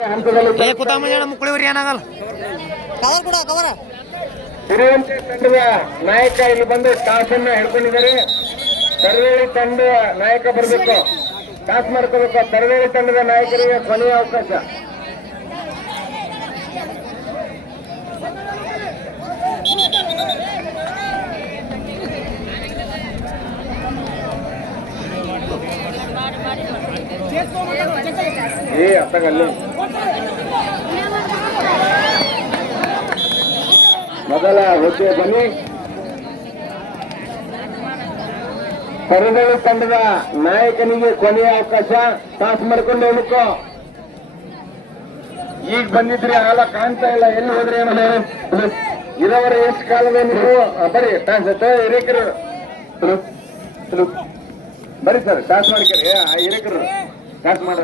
ಮುಕ್ಕಳಿವ್ರಿ ಏನಾಗಲ್ಲ ಹಿರಿಯಂತೆ ತಂಡದ ನಾಯಕ ಇಲ್ಲಿ ಬಂದು ಟಾಸನ್ನ ಹಿಡ್ಕೊಂಡಿದ್ದಾರೆ. ತರವೇಳಿ ತಂಡ ನಾಯಕ ಬರಬೇಕು, ಟಾಸ್ ಮಾಡ್ಕೋಬೇಕು. ತರವೇಳಿ ತಂಡದ ನಾಯಕರಿಗೆ ಕೊನೆಯ ಅವಕಾಶ. ಅತ್ತಗಲ್ಲಿ ಮೊದಲ ಹುದ್ದೆ ಬನ್ನಿ. ಕರುಗಳು ತಂಡದ ನಾಯಕನಿಗೆ ಕೊನೆಯ ಅವಕಾಶ. ಟಾಸ್ ಮಾಡ್ಕೊಂಡು ಹೋಗ್ಬೇಕು. ಈಗ ಬಂದಿದ್ರಿ ಹಾಲ ಕಾಣ್ತಾ ಇಲ್ಲ, ಎಲ್ಲಿ ಹೋದ್ರೆ ಇದವರ ಎಷ್ಟು ಕಾಲದ ನೀವು ಬರೀ ಟಾಸ್ ಹಿರೇಕರು ಬರೀ ಸರ್ ಟಾಸ್ ಮಾಡ್ಕರಿ. ಹಿರೇಕರು ಟಾಸ್ ಮಾಡ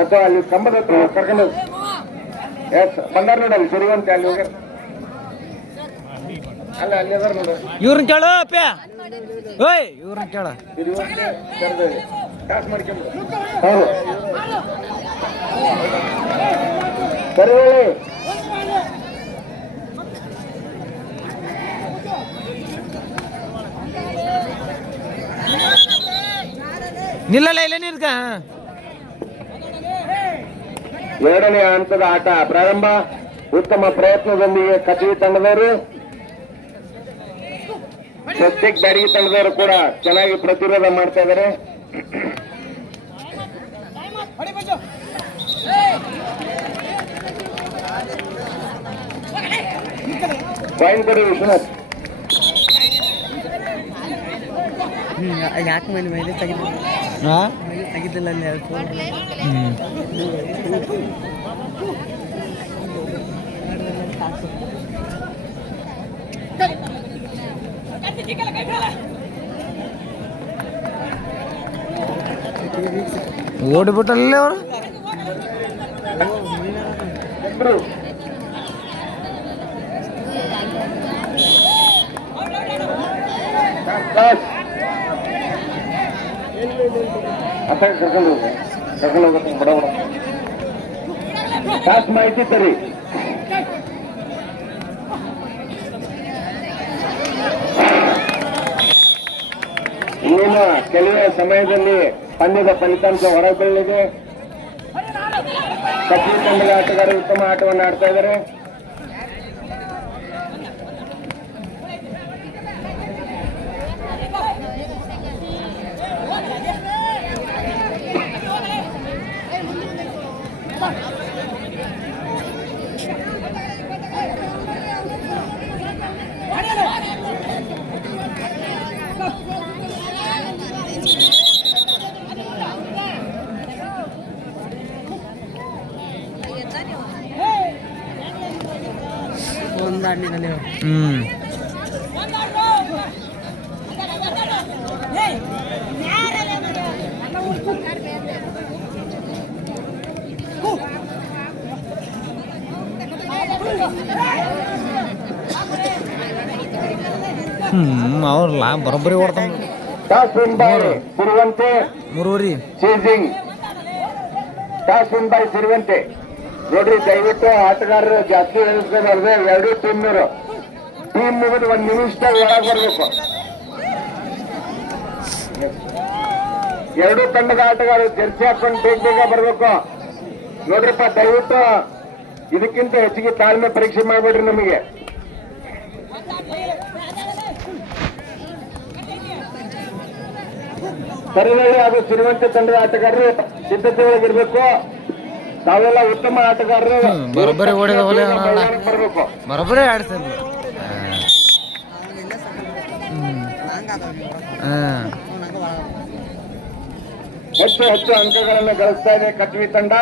ಅಥವಾ ಅಲ್ಲಿ ಕಂಬದ ಹತ್ರ ಕರ್ಕೊಂಡು ಬಂದಾರ ನೋಡಲ್ಲಿ ಸಿರಿವಂತೆ ಅಲ್ಲಿ ಹೋಗ್ಯಾರ. ಅಲ್ಲ ಅಲ್ಲಿ ಅದಾರ ನೋಡು. ಇವ್ರನ್ನ ಕೇಳು ಅಪ್ಪ, ಓಯ್ ಇವ್ರನ್ನ ಕೇಳ. ಸಿರಿವಂತೆ ಕರೆದ ಟಾಸ್ ಮಾಡ್ಕೊಂಡು ಹೌದು ಕರಿವೇಳಿ ನಿಲ್ಲಲ್ಲ ಇಲ್ಲ ನಿಲ್ಕ. ಎರಡನೇ ಹಂತದ ಆಟ ಪ್ರಾರಂಭ. ಉತ್ತಮ ಪ್ರಯತ್ನದೊಂದಿಗೆ ಕಚೇರಿ ತಂಡದವರು, ಸದ್ಯಕ್ಕೆ ಬ್ಯಾಡಗಿ ತಂಡದವರು ಕೂಡ ಚೆನ್ನಾಗಿ ಪ್ರತಿರೋಧ ಮಾಡ್ತಾ ಇದ್ದಾರೆ. ಪಾಯಿಂಟ್ ಕೊಡಿ ವಿಶ್ವನಾಥ್. ಯಾಕೆ ಮೈಲಿ ತೆಗಿದ್ದಿಲ್ಲ ಓಡಿಬಿಟ್ಟಲ್ಲ ಅವರು. ಕರ್ಕೊಂಡು ಹೋಗ್ಬೇಕು ಬಡ ಬಡ ಟಾಸ್ ಮಾಹಿತಿ ಸರಿ. ಇನ್ನೇನು ಕೆಲವೇ ಸಮಯದಲ್ಲಿ ಪಂದ್ಯದ ಫಲಿತಾಂಶ ಹೊರಬೀಳಲಿದೆ. ಕಚೇರಿ ತಂಡದ ಆಟಗಾರರು ಉತ್ತಮ ಆಟವನ್ನು ಆಡ್ತಾ ಇದ್ದಾರೆ. ಅವ್ರಲ್ಲ ಬರೋಬ್ಬರಿ ಓಡ್ತಾನೆ. ಟಾಸ್ ವಿನ್ ಬೈ ಸಿರಿವಂತೆ ಮೂರೂರಿ ಚೇಸಿಂಗ್. ಟಾಸ್ ವಿನ್ ಬೈ ಸಿರಿವಂತೆ. ನೋಡ್ರಿ, ದಯವಿಟ್ಟು ಆಟಗಾರರು ಜಾಸ್ತಿ ನಡೆದ್ರೆ ಎರಡೂ ಟೀಮ್ನವರು ಟೀಮ್ ಮುಗಿದು 1 ನಿಮಿಷದಾಗ ಒಳಗೆ ಬರ್ಬೇಕು. ಎರಡೂ ತಂಡದ ಆಟಗಾರರು ಜರ್ಸಿ ಹಾಕೊಂಡು ಬೇಗ ಬರ್ಬೇಕು. ನೋಡ್ರಿಪ್ಪ, ದಯವಿಟ್ಟು ಇದಕ್ಕಿಂತ ಹೆಚ್ಚಿಗೆ ತಾಳ್ಮೆ ಪರೀಕ್ಷೆ ಮಾಡ್ಬೇಡ್ರಿ ನಮಗೆ. ಕರಿವೇಳಿ ಹಾಗೂ ಸಿರಿವಂತೆ ತಂಡದ ಆಟಗಾರರು ಸಿದ್ಧತೆ ಒಳಗಿರ್ಬೇಕು. ತಾವೆಲ್ಲ ಉತ್ತಮ ಆಟಗಾರರು ಬರೋಬ್ಬರಿ ಓಡಿದ ಬರಬೇಕು. ಬರೋಬ್ಬರಿ ಆಡ್ತಾರೆ. ಹೆಚ್ಚು ಹೆಚ್ಚು ಅಂಕಗಳನ್ನು ಗಳಿಸ್ತಾ ಇದೆ ಕಟ್ವಿ ತಂಡ.